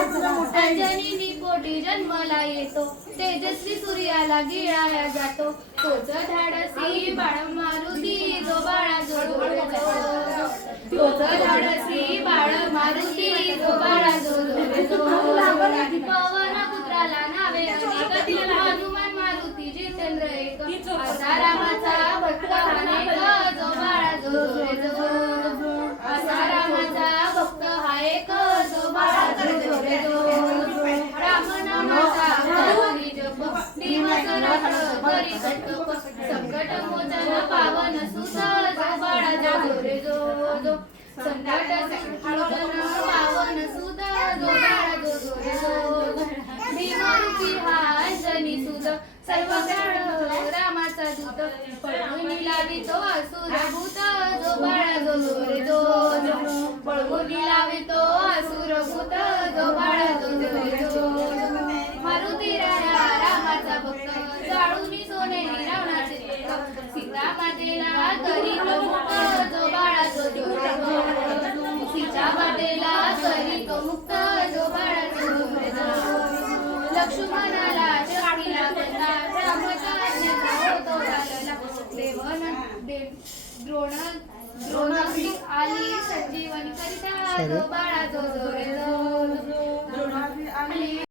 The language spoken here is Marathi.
अंजनी पोटी जन्मला येतो, तेजस्वी सूर्याला गिळाया जातो. तोच धाडसी बाळ मारुती जो बाळा जो जोरे जो. तोच धाडसी बाळ मारुती जो बाळा जो जोरे जो. पवन पुत्राला नावे अनेक, हनुमान मारुती जितेंद्र एक. असा रामाचा भक्त अनेक जो बाळा जो जोरे जो. असा रामाचा भक्त हा एक जो बाळा जो जोरे जो. राम नामाचा हरी जप, दिवस रात्र करी तप. संकट मोचन पावन सुत जो बाळा जो जोरे जो. संकट मोचन पावन सुत जो बाळा जो जोरे जो. भीमरूपी हा अंजनी सुत, सर्व प्राण रामाचा दूत. पळवून लावितो असुर भूत जो बाळा जो जोरे जो. पळवून लावितो असुर भूत जो बाळा जो जोरे जो. मारुती राया रामाचा भक्त, जाळून सोनेरी रावणाचे पुत्र. सीता मातेला करीतो मुक्त जो बाळा जो जोरे जो. सीता मातेला करीतो मुक्त जो बाळा जो जोरे जो. लक्ष्मणाला शक्तीला बंधा, रामाच्या आज्ञेचा होतो लालला. द्रोण आली संजीवनी करिता जो बाळा जो जोरे जो.